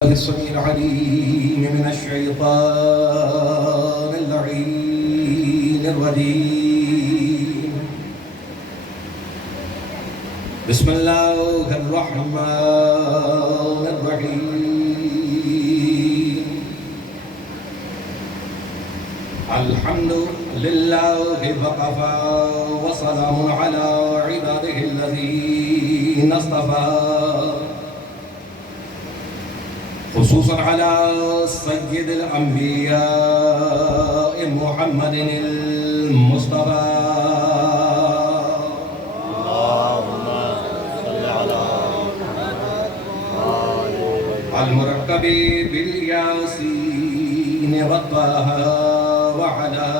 السميع العليم من الشيطان اللعين الرجيم. بسم الله الرحمن الرحيم. الحمد لله وكفى وسلام على عباده الذين اصطفى، خصوصا على سيد الأنبياء محمد المصطفى. اللهم صل على المركب بالياسين والطه وعلى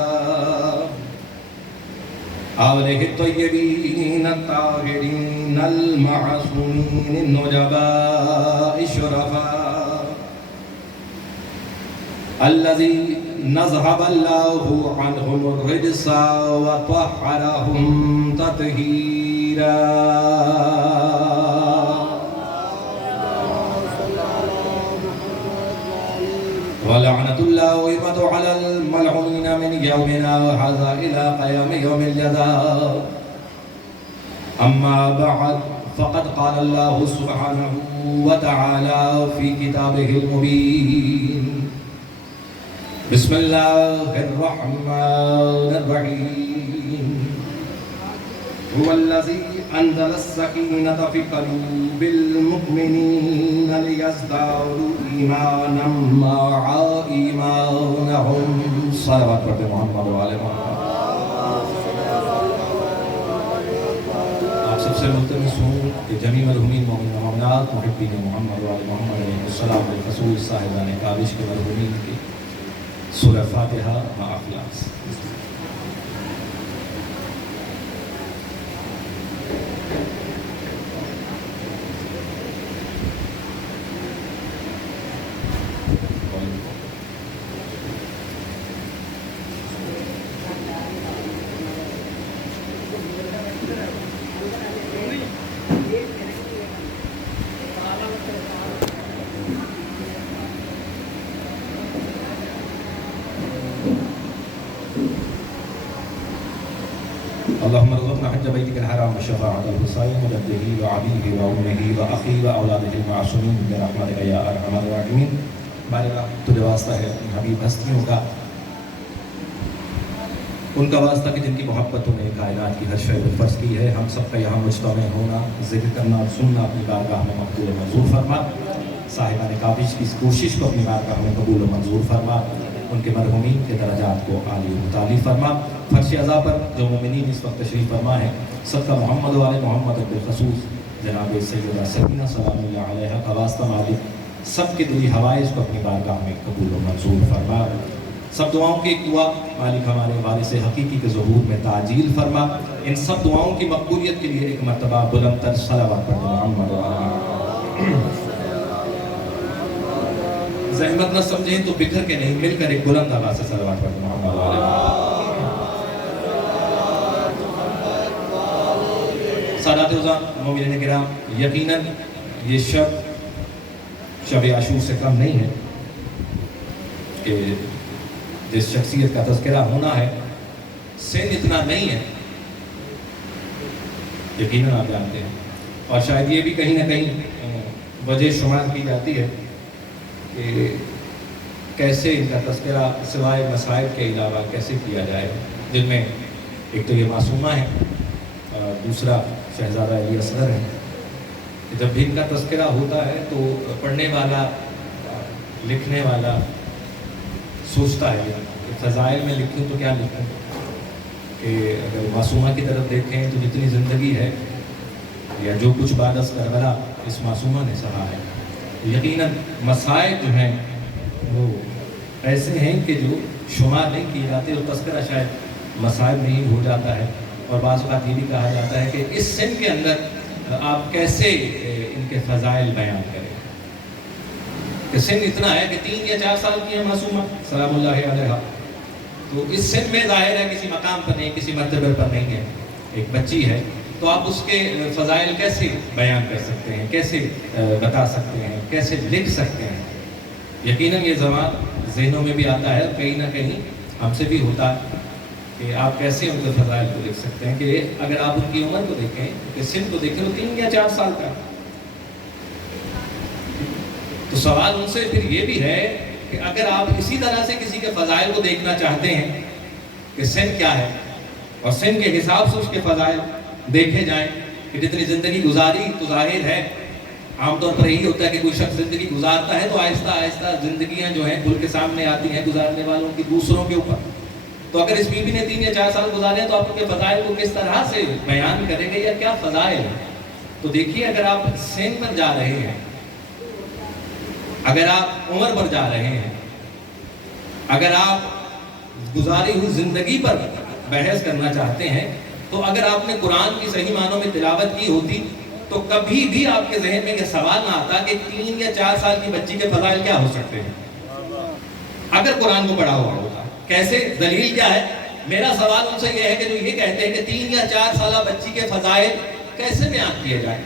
آله الطيبين الطاهرين المعصومين النجباء الشرفاء الذي نذهب الله عنهم الرجس وطهرهم تطهيرا. ولعنة الله وإبعد على الملعونين من يومنا وهذا إلى قيام يوم الجزاء. أما بعد، فقد قال الله سبحانه وتعالى في كتابه المبين: بسم الله الرحمن الرحيم. هو الذي أنزل السكينة في قلوب المؤمنين ليزدادوا إيمانا مع إيمانهم. صلوات محمد وعلى محمد. آپ سب سے ملتمس ہوں کہ جمیع مرحومین مومنین و مومنات محبین محمد وعلى محمد علیہ السلام بالخصوص صاحبان کابش کے مرحومین کی سورہ فاتحہ مع اخلاص. اللهم ارزقنا حج بيتك الحرام وشفاعة الحسين وجده وأبيه وأمه وأخيه وأولاده المعصومين برحمتك يا أرحم الراحمين. ہمارے تجھے واسطہ ہے اپنی حبیب ہستیوں کا، ان کا واسطہ کہ جن کی محبتوں نے کائنات کی ہر شے پر فرض کی ہے. ہم سب کا یہاں مجتمع ہونا، ذکر کرنا اور سننا اپنی بارگاہ میں مقبول و منظور فرما. صاحبان کابش کی اس کوشش کو اپنی بارگاہ میں قبول و منظور فرما. ان کے مرحومین کے درجات کو عالی و متعالی فرما. فرش عزا پر جو مومنین اس وقت تشریف فرما ہے، صدقہ محمد و آل محمد بالخصوص جناب سیدہ سکینہ سلام اللہ علیہ کا واسطہ مالک سب کے دلی حوائج کو اپنی بارگاہ میں قبول و منظور فرما. سب دعاؤں کی ایک دعا مالک ہمارے وارث حقیقی کے ظہور میں تعجیل فرما. ان سب دعاؤں کی مقبولیت کے لیے ایک مرتبہ بلند تر صلوات پڑھیں محمد و آل محمد. زحمت نہ سمجھیں تو بکھر کے نہیں، مل کر ایک بلند آواز سے صلوات پڑھیں محمد و آل محمد. سادات عزام مومنین کرام، یقیناً یہ شب عاشور سے کم نہیں ہے کہ جس شخصیت کا تذکرہ ہونا ہے سن اتنا نہیں ہے، یقیناً آپ جانتے ہیں. اور شاید یہ بھی کہیں نہ کہیں وجہ شمار کی جاتی ہے کہ کیسے ان کا تذکرہ سوائے مسائل کے علاوہ کیسے کیا جائے، جن میں ایک تو یہ معصومہ ہے، دوسرا شہزادہ علی اصغر ہے. جب بھی ان کا تذکرہ ہوتا ہے تو پڑھنے والا، لکھنے والا سوچتا ہے کہ فضائل میں لکھوں تو کیا لکھوں، کہ اگر معصومہ کی طرف دیکھیں تو جتنی زندگی ہے یا جو کچھ بعد از کربلا اس معصومہ نے سہا ہے، یقیناً مسائل جو ہیں وہ ایسے ہیں کہ جو شمار نہیں کیے جاتے. اور تذکرہ شاید مسائل میں ہی ہو جاتا ہے. اور بعض اوقات یہ بھی کہا جاتا ہے کہ اس سن کے اندر آپ کیسے ان کے فضائل بیان کریں، کہ سن اتنا ہے کہ 3 یا 4 سال کی ہے معصومہ سلام اللہ علیہ، تو اس سن میں ظاہر ہے کسی مقام پر نہیں، کسی مرتبے پر نہیں ہے. ایک بچی ہے تو آپ اس کے فضائل کیسے بیان کر سکتے ہیں، کیسے بتا سکتے ہیں، کیسے لکھ سکتے ہیں؟ یقیناً یہ زبان ذہنوں میں بھی آتا ہے، کہیں نہ کہیں ہم سے بھی ہوتا ہے کہ آپ کیسے ان کے فضائل کو لکھ سکتے ہیں کہ اگر آپ ان کی عمر کو دیکھیں، کہ سن کو دیکھیں، وہ 3 یا 4 سال کا. تو سوال ان سے پھر یہ بھی ہے کہ اگر آپ اسی طرح سے کسی کے فضائل کو دیکھنا چاہتے ہیں کہ سن کیا ہے، اور سن کے حساب سے اس کے فضائل دیکھے جائیں کہ جتنی زندگی گزاری تو ظاہر ہے عام طور پر یہی ہوتا ہے کہ کوئی شخص زندگی گزارتا ہے تو آہستہ آہستہ زندگیاں جو ہیں کھل کے سامنے آتی ہیں گزارنے والوں کی دوسروں کے اوپر. تو اگر اس بیوی نے 3 یا 4 سال گزارے ہیں تو آپ ان کے فضائل کو کس طرح سے بیان کریں گے یا کیا فضائل ہیں؟ تو دیکھیے، اگر آپ سن پر جا رہے ہیں، اگر آپ عمر پر جا رہے ہیں، اگر آپ گزاری ہوئی زندگی پر بحث کرنا چاہتے ہیں، تو اگر آپ نے قرآن کی صحیح معنوں میں تلاوت کی ہوتی تو کبھی بھی آپ کے ذہن میں یہ سوال نہ آتا کہ 3 یا 4 سال کی بچی کے فضائل کیا ہو سکتے ہیں اگر قرآن کو پڑھا ہوا ہوتا. کیسے؟ دلیل کیا ہے؟ میرا سوال ان سے یہ ہے کہ جو یہ کہتے ہیں کہ 3 یا 4 سالہ بچی کے فضائل کیسے بیان کیے جائیں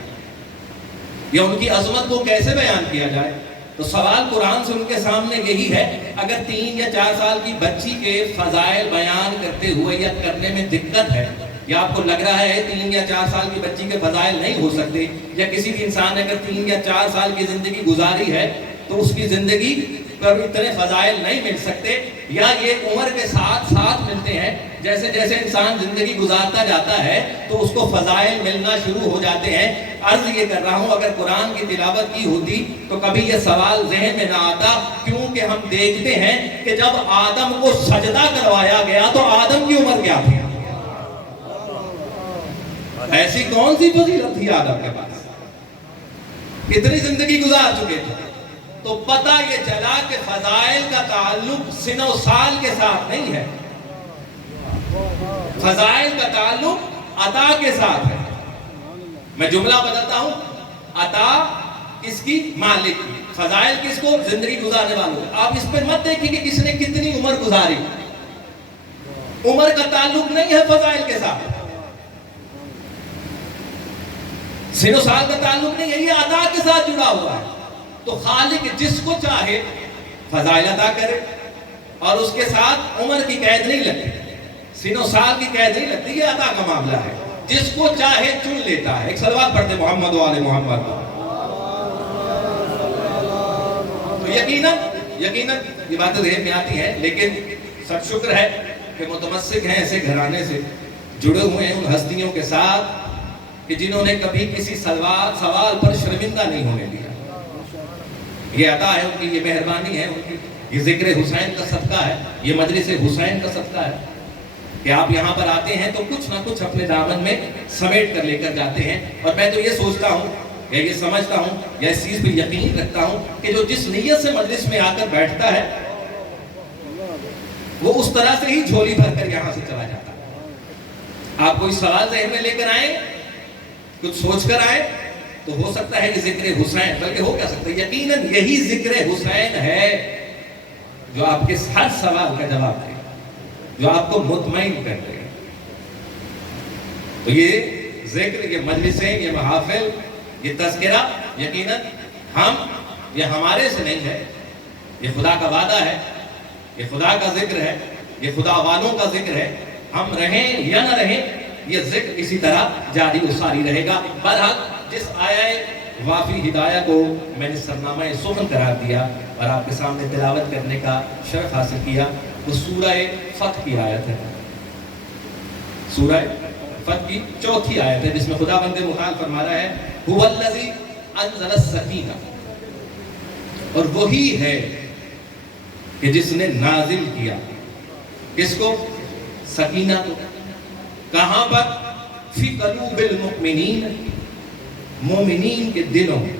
یا ان کی عظمت کو کیسے بیان کیا جائے. تو سوال قرآن سے ان کے سامنے یہی ہے، اگر 3 یا 4 سال کی بچی کے فضائل بیان کرتے ہوئے یا کرنے میں دقت ہے، یا آپ کو لگ رہا ہے 3 یا 4 سال کی بچی کے فضائل نہیں ہو سکتے، یا کسی بھی انسان نے اگر 3 یا 4 سال کی زندگی گزاری ہے تو اس کی زندگی پر اتنے فضائل نہیں مل سکتے، یا یہ عمر کے ساتھ ساتھ ملتے ہیں، جیسے جیسے انسان زندگی گزارتا جاتا ہے تو اس کو فضائل ملنا شروع ہو جاتے ہیں. عرض یہ کر رہا ہوں اگر قرآن کی تلاوت کی ہوتی تو کبھی یہ سوال ذہن میں نہ آتا، کیونکہ ہم دیکھتے ہیں کہ جب آدم کو سجدہ کروایا گیا تو آدم کی عمر کیا تھی؟ ایسی کون سی فضیلت تھی آدم کے پاس؟ کتنی زندگی گزار چکے تھے. تو پتہ یہ چلا کہ فضائل کا تعلق سن و سال کے ساتھ نہیں ہے، فضائل کا تعلق عطا کے ساتھ ہے. میں جملہ بدلتا ہوں، عطا کس کی؟ مالک کی. فضائل کس کو؟ زندگی گزارنے والوں کو. آپ اس پہ مت دیکھیں کہ کس نے کتنی عمر گزاری، عمر کا تعلق نہیں ہے فضائل کے ساتھ، سن و سال کا تعلق نہیں ہے، یہ عطا کے ساتھ جڑا ہوا ہے. تو خالق جس کو چاہے فضائل عطا کرے، اور اس کے ساتھ عمر کی قید نہیں لگتی، سن و سال کی قید نہیں لگتی، یہ عطا کا معاملہ ہے. جس کو چاہے چن لیتا ہے. ایک صلوات پڑھتے محمد و آل محمد. تو یقیناً یہ باتیں ذہن میں آتی ہیں، لیکن سب شکر ہے کہ متمسک ہیں ایسے گھرانے سے، جڑے ہوئے ہیں ان ہستیوں کے ساتھ کہ جنہوں نے کبھی کسی سوال پر شرمندہ نہیں ہونے دیا. یہ عطا ہے ان کی، یہ مہربانی ہے ان کی، یہ ذکر حسین کا صدقہ ہے، یہ مجلس حسین کا صدقہ ہے کہ آپ یہاں پر آتے ہیں تو کچھ نہ کچھ اپنے دامن میں سمیٹ کر لے کر جاتے ہیں. اور میں تو یہ سوچتا ہوں یا یہ سمجھتا ہوں یا اس چیز پہ یقین رکھتا ہوں کہ جو جس نیت سے مجلس میں آ کر بیٹھتا ہے وہ اس طرح سے ہی جھولی بھر کر یہاں سے چلا جاتا ہے. آپ کوئی سوال ذہن میں لے کر آئیں، کچھ سوچ کر آئیں، تو ہو سکتا ہے کہ ذکر حسین، بلکہ ہو کیا سکتا ہے یقیناً یہی ذکر حسین ہے جو آپ کے ہر سوال کا جواب دے، جو آپ کو مطمئن کر دے. تو یہ ذکر، یہ مجلسیں، یہ محافل، یہ تذکرہ یقیناً یہ ہمارے سے نہیں ہے، یہ خدا کا وعدہ ہے، یہ خدا کا ذکر ہے، یہ خدا والوں کا ذکر ہے. ہم رہیں یا نہ رہیں یہ ذکر اسی طرح جاری و ساری رہے گا. بہرحال جس آیہ وافی ہدایہ کو میں نے سرنامہ سخن قرار دیا اور آپ کے سامنے تلاوت کرنے کا شرف حاصل کیا، وہ سورہ فتح کی آیت ہے. سورہ فتح کی 4تھی آیت ہے جس میں خدا بند متعال فرما رہا ہے هو الذی انزل السکینہ، اور وہی ہے کہ جس نے نازل کیا کس کو؟ سکینہ کو. کہاں پر؟ فی قلوب المؤمنین، مومنین کے دلوں میں.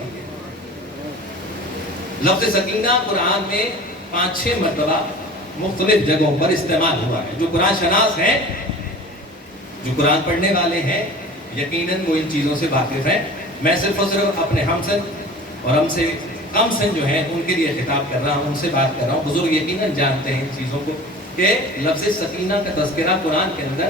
لفظ سکینہ قرآن میں 5-6 مرتبہ مختلف جگہوں پر استعمال ہوا ہے. جو قرآن شناس ہیں، جو قرآن پڑھنے والے ہیں، یقیناً وہ ان چیزوں سے واقف ہیں. میں صرف اور صرف اپنے ہم سن اور ہم سے کم سن جو ہیں ان کے لیے خطاب کر رہا ہوں، ان سے بات کر رہا ہوں. بزرگ یقیناً جانتے ہیں ان چیزوں کو کہ لفظ سکینہ کا تذکرہ قرآن کے اندر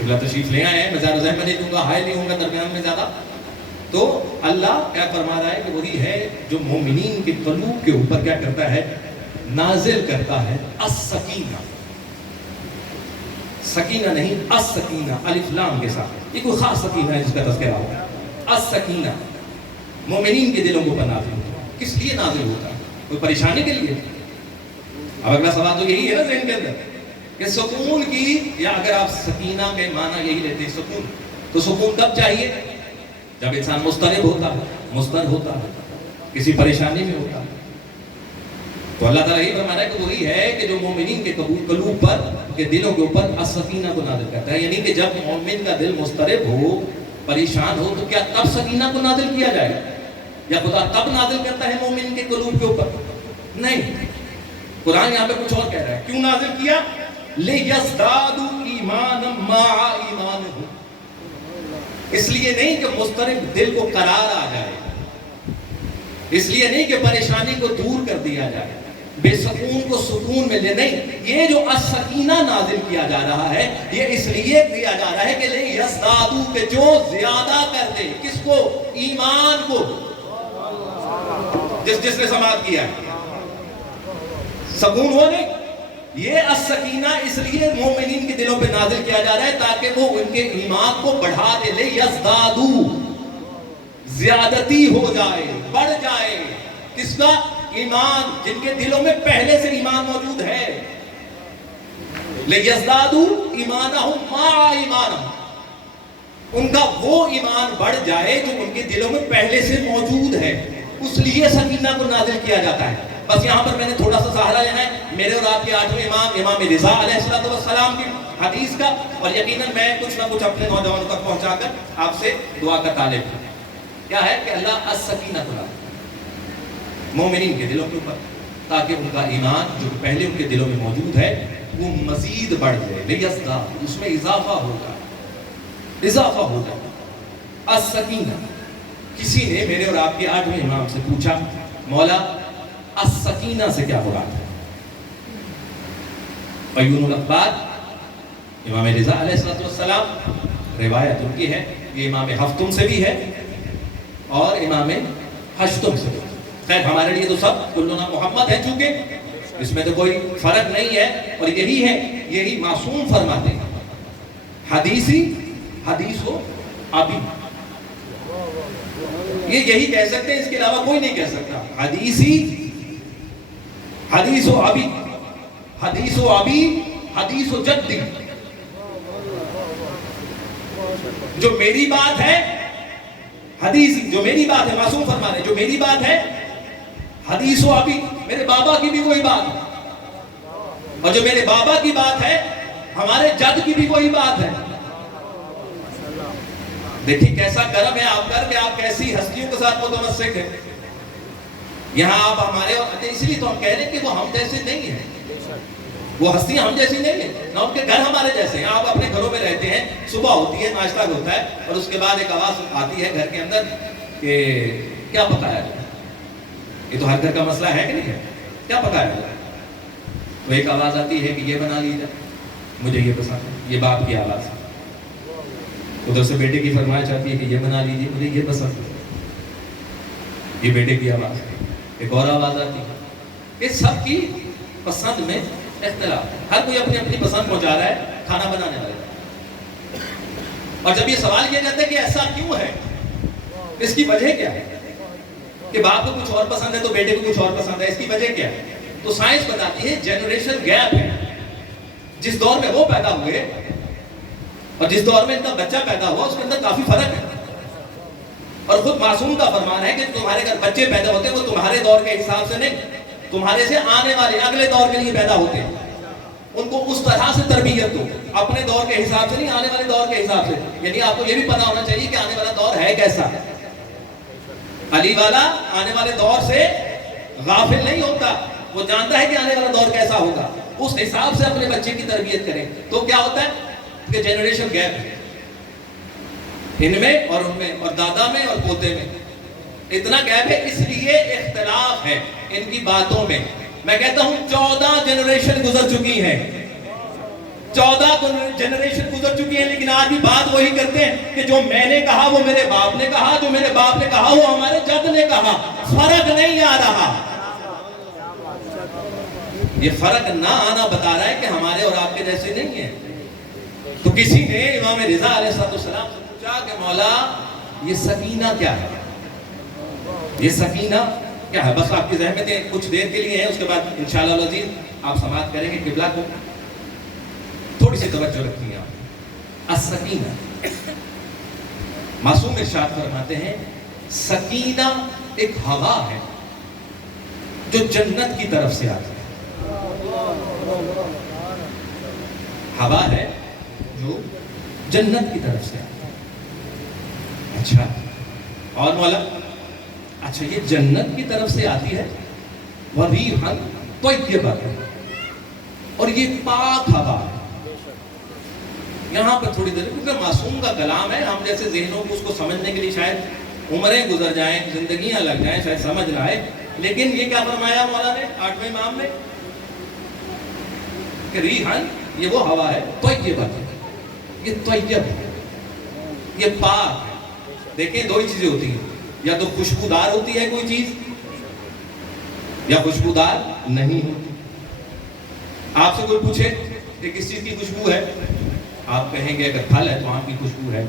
قبلہ تشریف لے آئے ہیں، میں زیادہ زحمت نہیں دوں گا، حائل نہیں ہوں گا درمیان میں زیادہ. تو اللہ کیا فرما رہا ہے کہ وہی ہے جو مومنین کے قلوب کے اوپر کیا کرتا ہے؟ نازل کرتا ہے السکینہ. سکینہ نہیں، السکینہ الف لام کے ساتھ. یہ کوئی خاص سکینہ ہے جس کا تذکرہ ہوتا ہے. السکینہ مومنین کے دلوں کے اوپر نازل ہوتا ہے. کس لیے نازل ہوتا ہے؟ کوئی پریشانی کے لیے؟ اب اگلا سوال تو یہی ہے نا ذہن کے اندر کہ سکون کی، یا اگر آپ سکینہ کے معنی یہی لیتے ہیں سکون، تو سکون کب چاہیے؟ جب انسان مضطرب ہوتا ہے، مضطرب ہوتا ہے، کسی پریشانی میں ہوتا ہے. تو اللہ تعالیٰ یہ فرما رہا ہے کہ وہی ہے کہ جو مومنین کے قلوب پر، کے دلوں کے اوپر السکینہ کو نازل کرتا ہے. یعنی کہ جب مومن کا دل مضطرب ہو، پریشان ہو، تو کیا تب سکینہ کو نازل کیا جائے گا؟ یا خدا تب نازل کرتا ہے مومن کے قلوب کے اوپر؟ نہیں. قرآن یہاں پہ کچھ اور کہہ رہا ہے. کیوں نازل کیا؟ لِيَزْدَادُوا إِيمَانًا مَعَ إِيمَانِهِمْ. اس لیے نہیں کہ مضطرب دل کو قرار آ جائے، اس لیے نہیں کہ پریشانی کو دور کر دیا جائے، بے سکون کو سکون میں لے. نہیں، یہ جو السکینہ نازل کیا جا رہا ہے، یہ اس لیے کیا جا رہا ہے کہ لِيَزْدَادُوا، کہ جو زیادہ کر دے. کس کو؟ ایمان کو. جس نے سماعت کیا ہے سکون ہو. نہیں، یہ السکینہ اس لیے مومنین کے دلوں پہ نازل کیا جا رہا ہے تاکہ وہ ان کے ایمان کو بڑھا دے. لے یزدادو، زیادتی ہو جائے، بڑھ جائے. کس کا؟ ایمان. جن کے دلوں میں پہلے سے ایمان موجود ہے. لے یزدادو ایمانہم مع ایمانہم، ان کا وہ ایمان بڑھ جائے جو ان کے دلوں میں پہلے سے موجود ہے. اس لیے سکینہ کو نازل کیا جاتا ہے. بس یہاں پر میں نے تھوڑا سا سہارا لینا ہے میرے اور آپ کے آٹھویں امام، امام رضا علیہ السلام کی حدیث کا، اور یقیناً میں کچھ نہ کچھ اپنے نوجوانوں تک پہنچا کر آپ سے دعا کا طالب ہوں. کیا ہے کہ اللہ السکینہ کو نازل مومنین کے دلوں کے اوپر تاکہ ان کا ایمان جو پہلے ان کے دلوں میں موجود ہے وہ مزید بڑھ جائے. لیزداد، اس میں اضافہ ہو جائے، اضافہ ہو جائے. السکینہ. کسی نے میرے اور آپ کے آٹھویں امام سے پوچھا، مولا السکینہ سے کیا مراد ہے؟ قیون الاخبار امام رضا علیہ السلام، روایت ان کی ہے، یہ امام ہفتم سے بھی ہے اور امام ہشتم سے بھی. خیر ہمارے لیے تو سب کلنا محمد ہے، چونکہ اس میں تو کوئی فرق نہیں ہے. اور یہی ہے، یہی معصوم فرماتے ہیں. حدیث ہو ابھی، یہ یہی کہہ سکتے ہیں، اس کے علاوہ کوئی نہیں کہہ سکتا. حدیث و ابی، حدیث و ابی، حدیث و جدی. جو میری بات ہے حدیث، جو میری بات ہے، معصوم فرما رہے، جو میری بات ہے حدیث و ابی، میرے بابا کی بھی وہی بات ہے، اور جو میرے بابا کی بات ہے ہمارے جد کی بھی وہی بات ہے. دیکھیں کیسا کرم ہے آپ کر کہ آپ کیسی ہستیوں کے ساتھ متمسک ہیں. یہاں آپ ہمارے، اس لیے تو ہم کہہ رہے ہیں کہ وہ ہم جیسے نہیں ہیں، وہ ہستیاں ہم جیسی نہیں ہیں، نہ ان کے گھر ہمارے جیسے ہیں. آپ اپنے گھروں میں رہتے ہیں، صبح ہوتی ہے، ناشتہ ہوتا ہے، اور اس کے بعد ایک آواز آتی ہے گھر کے اندر کہ کیا پکایا جائے. یہ تو ہر گھر کا مسئلہ ہے کہ نہیں ہے، کیا پکایا جائے. تو ایک آواز آتی ہے کہ یہ بنا لیجیے، مجھے یہ پسند ہے، یہ باپ کی آواز ہے. ادھر سے بیٹے کی فرمائش آتی ہے کہ یہ بنا لیجیے، مجھے یہ پسند ہے، یہ بیٹے کی آواز ہے. ایک اور آواز آتی ہے. اس سب کی پسند میں اختلاف ہے، ہر کوئی اپنی اپنی پسند پہنچا رہا ہے کھانا بنانے والے. اور جب یہ سوال کیا جاتا ہے کہ ایسا کیوں ہے، اس کی وجہ کیا ہے کہ باپ کو کچھ اور پسند ہے تو بیٹے کو کچھ اور پسند ہے، اس کی وجہ کیا ہے؟ تو سائنس بتاتی ہے جنریشن گیپ ہے. جس دور میں وہ پیدا ہوئے اور جس دور میں ان کا بچہ پیدا ہوا اس کے اندر کافی فرق ہے. اور خود معصوم کا فرمان ہے کہ تمہارے گھر بچے پیدا ہوتے ہیں وہ تمہارے دور کے حساب سے نہیں، تمہارے سے آنے والے اگلے دور کے لیے پیدا ہوتے ہیں. ان کو اس طرح سے تربیت دو، اپنے دور کے حساب سے نہیں، آنے والے دور کے حساب سے. یعنی آپ کو یہ بھی پتا ہونا چاہیے کہ آنے والا دور ہے کیسا. علی والا آنے والے دور سے غافل نہیں ہوتا، وہ جانتا ہے کہ آنے والا دور کیسا ہوگا، اس حساب سے اپنے بچے کی تربیت کریں. تو کیا ہوتا ہے کہ جنریشن گیپ ہے ان میں اور ان میں، اور دادا میں اور پوتے میں اتنا گیپ ہے. اس لیے اختلاف ہے ان کی باتوں میں. میں کہتا ہوں 14 جنریشن گزر چکی ہیں، 14 جنریشن گزر چکی ہیں، لیکن آج بھی بات وہی کرتے ہیں کہ جو میں نے کہا وہ میرے باپ نے کہا، جو میرے باپ نے کہا وہ ہمارے جد نے کہا. فرق نہیں آ رہا. یہ فرق نہ آنا بتا رہا ہے کہ ہمارے اور آپ کے جیسے نہیں ہیں. تو کسی نے امام رضا علیہ السلام سے پوچھا کہ مولا یہ سکینہ کیا ہے؟ یہ سکینہ کیا ہے؟ بس آپ کی زحمتیں کچھ دیر کے لیے ہیں، اس کے بعد انشاءاللہ العزیز آپ سماعت کریں گے قبلہ کو. تھوڑی سی توجہ رکھیں آپ. السکینہ، معصوم ارشاد فرماتے ہیں سکینہ ایک ہوا ہے جو جنت کی طرف سے آتی ہے. ہوا ہے جو جنت کی طرف سے آتی ہے. اچھا اور مولا، اچھا یہ جنت کی طرف سے آتی ہے، وَرِيحًا طَيِّبَةً، اور یہ پاک ہوا ہے. یہاں پر تھوڑی دیر، کیونکہ معصوم کا کلام ہے، ہم جیسے ذہنوں کو اس کو سمجھنے کے لیے شاید عمریں گزر جائیں، زندگیاں لگ جائیں، شاید سمجھ نہ آئے. لیکن یہ کیا فرمایا مولا نے 8ویں امام نے کہ ریحان، یہ وہ ہوا ہے طیبۃ، یہ طیب ہے، یہ پاک ہے. دیکھیں دو ہی چیزیں ہوتی ہیں، یا تو خوشبودار ہوتی ہے کوئی چیز، یا خوشبودار نہیں ہوتی. آپ سے کوئی پوچھے کہ کس چیز کی خوشبو ہے، آپ کہیں گے اگر پھل ہے تو آم کی خوشبو ہے،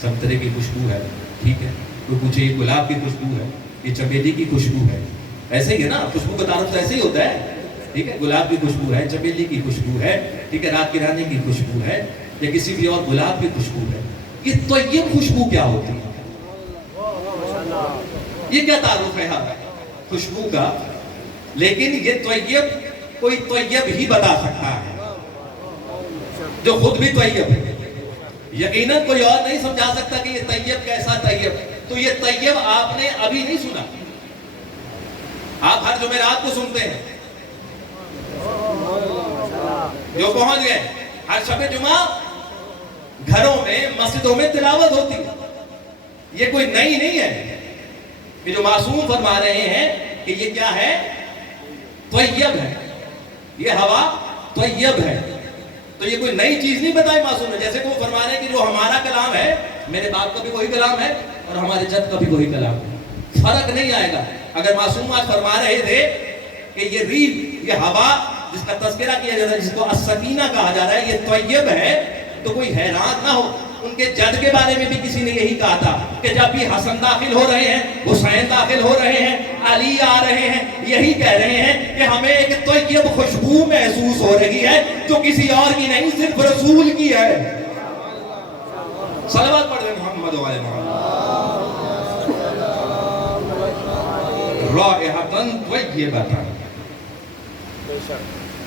سنترے کی خوشبو ہے، ٹھیک ہے. کوئی پوچھے یہ گلاب کی خوشبو ہے، یہ چمیلی کی خوشبو ہے. ایسے ہی ہے نا، خوشبو کا تعارف تو ایسے ہی ہوتا ہے، ٹھیک ہے. گلاب کی خوشبو ہے، چمیلی کی خوشبو ہے، ٹھیک ہے، رات کی رانی کی خوشبو ہے، یا کسی بھی اور گلاب کی خوشبو ہے. یہ طیب خوشبو کیا ہوتی ہے؟ یہ کیا تعارف ہے خوشبو کا؟ لیکن یہ طیب کوئی طیب ہی بتا سکتا ہے جو خود بھی طیب ہے. یقیناً کوئی اور نہیں سمجھا سکتا کہ یہ طیب کیسا طیب. تو یہ طیب آپ نے ابھی نہیں سنا، آپ ہر جمعرات کو سنتے ہیں، جو پہنچ گئے ہر شب جمعہ گھروں میں مسجدوں میں تلاوت ہوتی. یہ کوئی نئی نہیں ہے کہ جو معصوم فرما رہے ہیں کہ یہ کیا ہے؟ طیب ہے، یہ ہوا طیب ہے. تو یہ کوئی نئی چیز نہیں بتائی معصوم نے. جیسے کہ وہ فرما رہے ہیں کہ جو ہمارا کلام ہے، میرے باپ کا بھی وہی کلام ہے اور ہمارے جد کا بھی وہی کلام ہے. فرق نہیں آئے گا. اگر معصوم آج فرما رہے تھے کہ یہ ریح، یہ ہوا جس کا تذکرہ کیا جاتا ہے، جس کو السکینہ کہا جا رہا ہے، یہ طیب ہے، تو کوئی حیران نہ ہو. ان کے جد کے بارے میں بھی کسی نے یہی کہا تھا کہ جب بھی حسن داخل ہو رہے ہیں، حسین داخل ہو رہے ہیں، علی آ رہے ہیں، یہی کہہ رہے ہیں کہ ہمیں ایک طیب خوشبو محسوس ہو رہی ہے جو کسی اور کی نہیں، صرف رسول کی ہے. صلوات پڑھ رہے محمد و آل محمد. رائحۃ طیبۃ،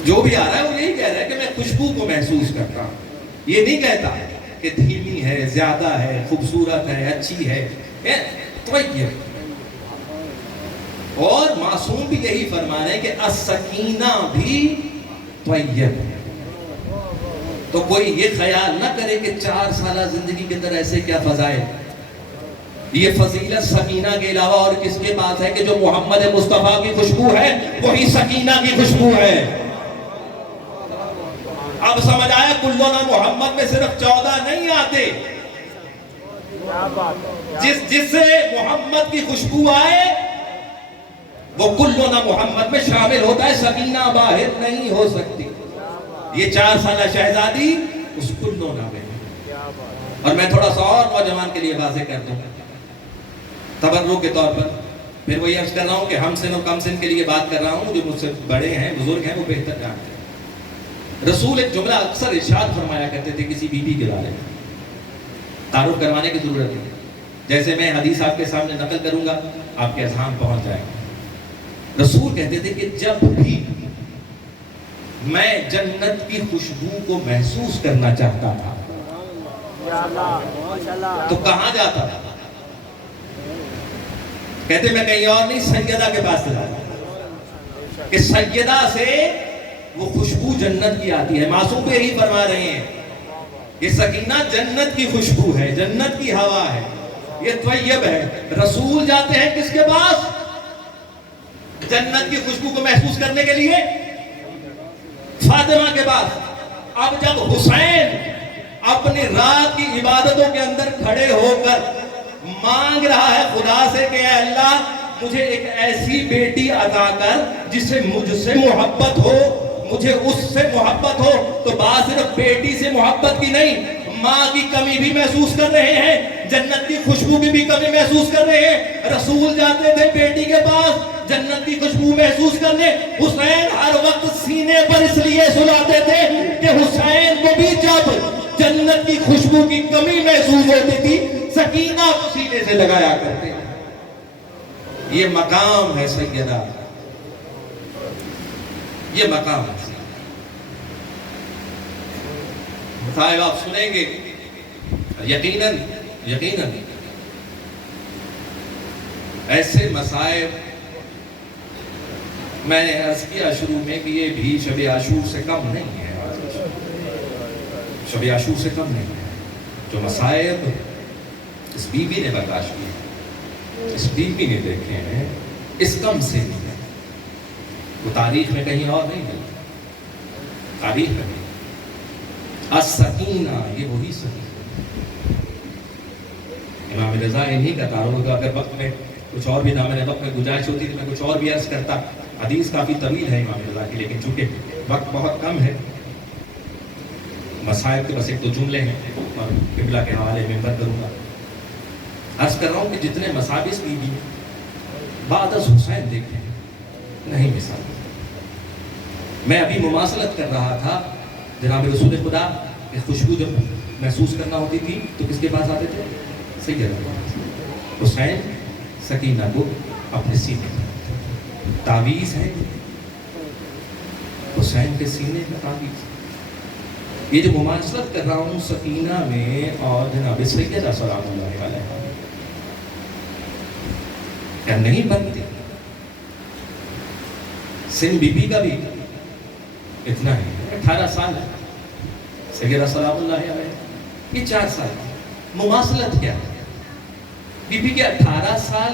جو بھی آ رہا ہے وہ یہی کہہ رہا ہے کہ میں خوشبو کو محسوس کرتا ہوں. یہ نہیں کہتا کہ دھیمی ہے، زیادہ ہے، خوبصورت ہے، اچھی ہے، طیب. اور معصوم بھی یہی فرما رہے ہیں کہ السکینہ بھی طیب ہے. تو کوئی یہ خیال نہ کرے کہ 4 سالہ زندگی کے اندر ایسے کیا فضائل. یہ فضیلت سکینہ کے علاوہ اور کس کے پاس ہے کہ جو محمد مصطفیٰ کی خوشبو ہے وہی سکینہ کی خوشبو ہے. اب سمجھ آیا کلنا محمد میں صرف 14 نہیں آتے. جس سے محمد کی خوشبو آئے وہ کلنا محمد میں شامل ہوتا ہے. سکینہ باہر نہیں ہو سکتی. یہ 4 سالہ شہزادی اس کلنا میں. اور میں تھوڑا سا اور نوجوان کے لیے واضح کر دوں تبرک کے طور پر، پھر وہی عرض کر رہا ہوں کہ ہم سن و کم سن کے لیے بات کر رہا ہوں. جو مجھ سے بڑے ہیں، بزرگ ہیں، وہ بہتر جانتے ہیں. رسول ایک جملہ اکثر ارشاد فرمایا کرتے تھے کسی بی بی کے بارے میں. تعارف کروانے کی ضرورت نہیں، جیسے میں حدیث آپ کے سامنے نقل کروں گا آپ کے اذہان پہنچ جائے گا. رسول کہتے تھے کہ جب بھی میں جنت کی خوشبو کو محسوس کرنا چاہتا تھا تو کہاں جاتا تھا؟ کہتے میں کہیں اور نہیں، سیدہ کے پاس جاتا کہ سیدہ سے وہ خوشبو جنت کی آتی ہے. معصوم بھی یہی فرما رہے ہیں یہ سکینہ جنت کی خوشبو ہے، جنت کی ہوا ہے، یہ طیب ہے. رسول جاتے ہیں کس کے پاس؟ جنت کی خوشبو کو محسوس کرنے کے لیے فاطمہ کے پاس. اب جب حسین اپنی رات کی عبادتوں کے اندر کھڑے ہو کر مانگ رہا ہے خدا سے کہ اے اللہ مجھے ایک ایسی بیٹی عطا کر جس سے مجھ سے محبت ہو، مجھے اس سے محبت ہو، تو بات صرف بیٹی سے محبت کی نہیں، ماں کی کمی بھی محسوس کر رہے ہیں، جنت کی خوشبو کی بھی کمی محسوس کر رہے ہیں۔ رسول جاتے تھے بیٹی کے پاس جنت کی خوشبو محسوس کرنے، حسین ہر وقت سینے پر اس لیے سلاتے تھے کہ حسین کو بھی جب جنت کی خوشبو کی کمی محسوس ہوتی تھی سکینہ کو سینے سے لگایا کرتے۔ یہ مقام ہے سیدہ، یہ مقام ہے۔ صاحب آپ سنیں گے یقیناً یقیناً ایسے مسائب، میں نے عرض کیا شروع میں کہ یہ بھی شب عاشور سے کم نہیں ہے، شب عاشور سے کم نہیں ہے۔ جو مسائب اس بی بی نے برداشت کیے، اس بی بی نے دیکھے ہیں، اس کم سے نہیں ہے، وہ تاریخ میں کہیں اور نہیں ملتا، تاریخ میں السکینہ، یہ وہی سکینہ۔ امام رضا انہی کا تعارف ہوگا، اگر وقت میں کچھ اور بھی نہ، میں نے وقت میں گنجائش ہوتی تو میں کچھ اور بھی عرض کرتا، حدیث کافی طویل ہے امام رضا کی، لیکن چونکہ وقت بہت کم ہے، مسائب کے بس ایک دو جملے ہیں اور قبلہ کے حوالے ممبر کروں گا۔ عرض کر رہا ہوں کہ جتنے مسابس کی بھی بعد از حسین دیکھے نہیں مثال۔ میں ابھی مماثلت کر رہا تھا، جناب رسول خدا کہ خوشبو جب محسوس کرنا ہوتی تھی تو کس کے پاس آتے تھے؟ سیدہ حسین سکینہ کو اپنے سینے میں تعویذ ہے، حسین کے سینے میں تعویذ۔ یہ جو مماثلت کر رہا ہوں سکینہ میں اور جناب سیدہ سلام اللہ علیہ، کیا نہیں بنتی؟ سن بی بی کا بھی اتنا ہے، 18 سال ہے، سیدہ سلام اللہ علیہ یہ 4 سال ہے۔ مماثلت کیا ہے؟ بی بی کے 18 سال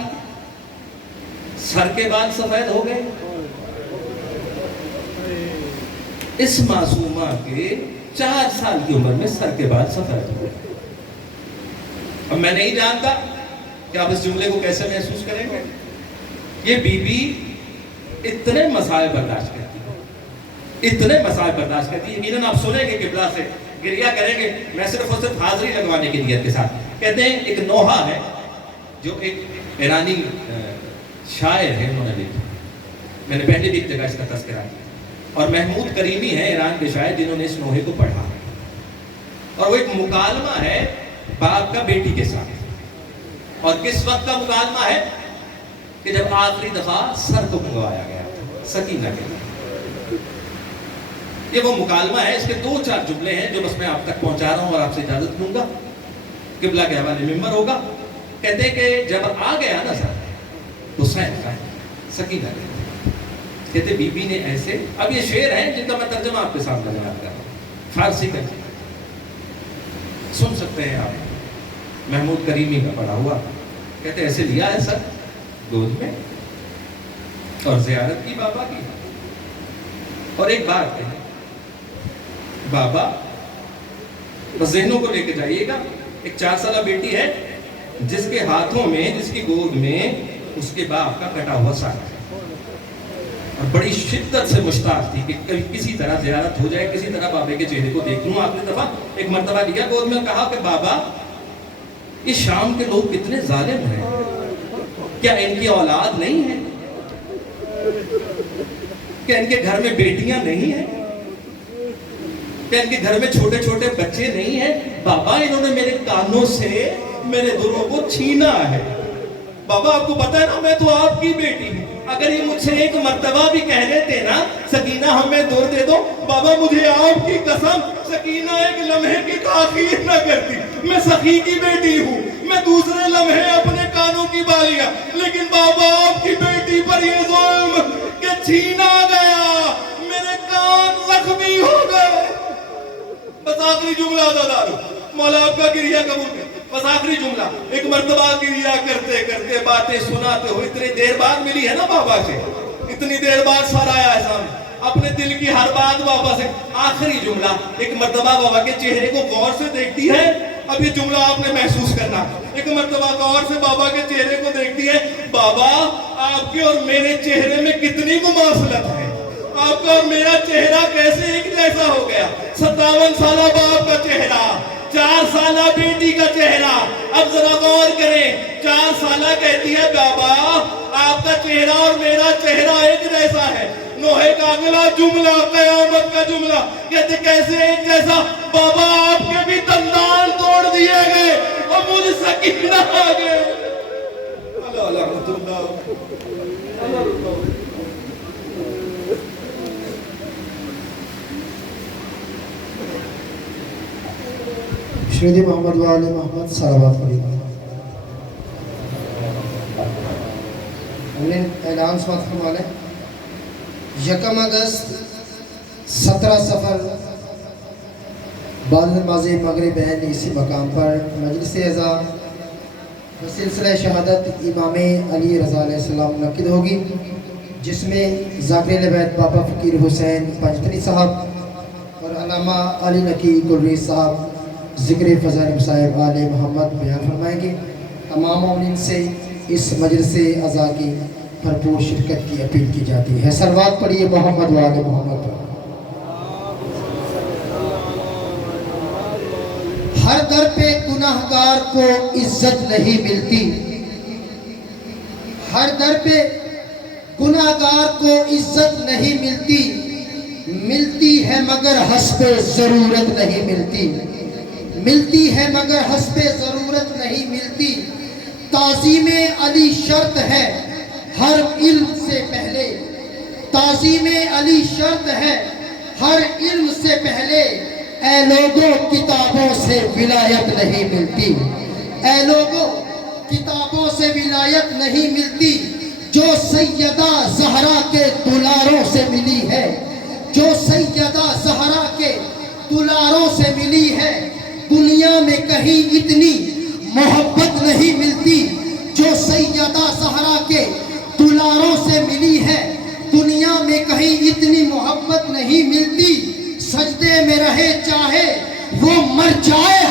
سر کے بال سفید ہو گئے، اس معصومہ کے 4 سال کی عمر میں سر کے بال سفید ہو گئے۔ اب میں نہیں جانتا کہ آپ اس جملے کو کیسے محسوس کریں گے۔ یہ بی بی اتنے مسائل برداشت کرتی ہے، اتنے مسائل برداشت کرتی ہے، یقیناً آپ سنیں گے قبلہ سے گریہ کریں گے، میں صرف اور صرف حاضری لگوانے کی نیت کے ساتھ۔ کہتے ہیں ایک نوحہ ہے جو ایک ایرانی شاعر ہے، انہوں نے لکھا، میں نے پہلے بھی ایک جگہ اس کا تذکرہ کیا، اور محمود کریمی ہیں ایران کے شاعر جنہوں نے اس نوحے کو پڑھا، اور وہ ایک مکالمہ ہے باپ کا بیٹی کے ساتھ۔ اور کس وقت کا مکالمہ ہے؟ کہ جب آخری دفعہ سر کو منگوایا گیا سکینہ کے لیے۔ یہ وہ مکالمہ ہے، اس کے 2-4 جملے ہیں جو بس میں آپ تک پہنچا رہا ہوں اور آپ سے اجازت لوں گا، قبلہ کے حوالے ممبر ہوگا۔ کہتے ہیں کہ جب آ گیا نا سر حسین کا سکینہ کہتے بی بی نے ایسے، اب یہ شعر ہیں جن کا میں ترجمہ آپ کے سامنے بیان کر رہا ہوں فارسی کا، سن سکتے ہیں آپ، محمود کریمی کا پڑھا ہوا۔ کہتے ایسے لیا ہے سر گود میں اور زیارت کی بابا کی، اور ایک بات ہے بابا بس ذہنوں کو لے کے جائیے گا، ایک 4 سالہ بیٹی ہے جس کے ہاتھوں میں، جس کی گود میں اس کے باپ کا کٹا ہوا سر ہے، اور بڑی شدت سے مشتاق تھی کہ کسی طرح زیارت ہو جائے، کسی طرح بابے کے چہرے کو دیکھ لوں۔ آخری دفعہ ایک مرتبہ لیا گود میں، کہا کہ بابا اس شام کے لوگ کتنے ظالم ہیں، کیا ان کی اولاد نہیں ہے؟ کیا ان کے گھر میں بیٹیاں نہیں ہیں؟ کیا ان کے گھر میں چھوٹے چھوٹے بچے نہیں ہیں؟ بابا انہوں نے میرے کانوں سے میرے دلوں کو چھینا ہے۔ بابا آپ کو پتا ہے نا میں تو آپ کی بیٹی ہوں، اگر یہ مجھ سے ایک مرتبہ بھی کہہ دیتے نا سکینہ ہمیں دور دے دو، بابا مجھے آپ کی قسم سکینہ ایک لمحے کی تاخیر نہ کرتی، میں سخی کی بیٹی ہوں، میں دوسرے لمحے اپنے کانوں کی بالیاں، لیکن بابا آپ کی بیٹی پر یہ ظلم کہ چھینا گیا، میرے کان زخمی ہو گئے۔ بس آخری جملہ ادا دارو، مولا آپ کا گریہ قبول کر، بس آخری جملہ، ایک مرتبہ گریہ کرتے کرتے باتیں سناتے ہو، اتنی دیر بعد ملی ہے نا بابا سے، اتنی دیر بعد سر آیا ہے سامنے، اب اپنے دل کی ہر بات بابا سے. آخری جملہ, ایک مرتبہ بابا کے چہرے کو غور سے دیکھتی ہے. اب یہ جملہ آپ نے محسوس کرنا. ایک مرتبہ غور سے بابا کے چہرے کو دیکھتی ہے. بابا آپ کے اور میرے چہرے میں کتنی مماثلت ہے, آپ کا اور میرا چہرہ کیسے ایک جیسا ہو گیا. 57 سالہ باپ کا چہرہ, 4 سالہ بیٹی کا چہرہ. اب ذرا غور کریں, 4 سالہ کہتی ہے بابا آپ کا چہرہ اور میرا چہرہ ایک جیسا ہے. نوحے کا اگلا جملہ, قیامت کا جملہ, کہتے کیسے ایک جیسا. بابا آپ کے بھی دندان توڑ دیے گئے اور مجھ سکینہ آ گئے. اللہ رحمت اللہ. شہید محمد و آل محمد صلوات پڑھیں. ہم نے اعلان سماعت فرما لیں. 1 اگست 17 سفر بعد نماز مغرب عین اسی مقام پر مجلس عزا سلسلہ شہادت امام علی رضا علیہ السلام منعقد ہوگی, جس میں ذاکرین بیت بابا فقیر حسین پنجتنی صاحب اور علامہ علی نقی گلریز صاحب ذکر فضائل مصائب آل محمد بیان فرمائیں گے. تمام مومنین سے اس مجلس عزا کی بھرپور شرکت کی اپیل کی جاتی ہے. صلوات پڑھیے محمد و آل محمد پر. ہر در پہ گناہگار کو عزت نہیں ملتی, ہر در پہ گناہگار کو عزت نہیں ملتی, ملتی ہے مگر حسب ضرورت نہیں ملتی, ملتی ہے مگر حسب ضرورت نہیں ملتی. تعظیم علی شرط ہے ہر علم سے پہلے, تعظیم علی شرط ہے ہر علم سے پہلے. اے لوگوں کتابوں سے ولایت نہیں ملتی, اے لوگوں کتابوں سے ولایت نہیں ملتی. جو سیدہ زہرا کے دلاروں سے ملی ہے, جو سیدہ زہرا کے دلاروں سے ملی ہے, دنیا میں کہیں اتنی محبت نہیں ملتی. جو سیدہ زہرا کے دلاروں سے ملی ہے, دنیا میں کہیں اتنی محبت نہیں ملتی. سجدے میں رہے چاہے وہ مر جائے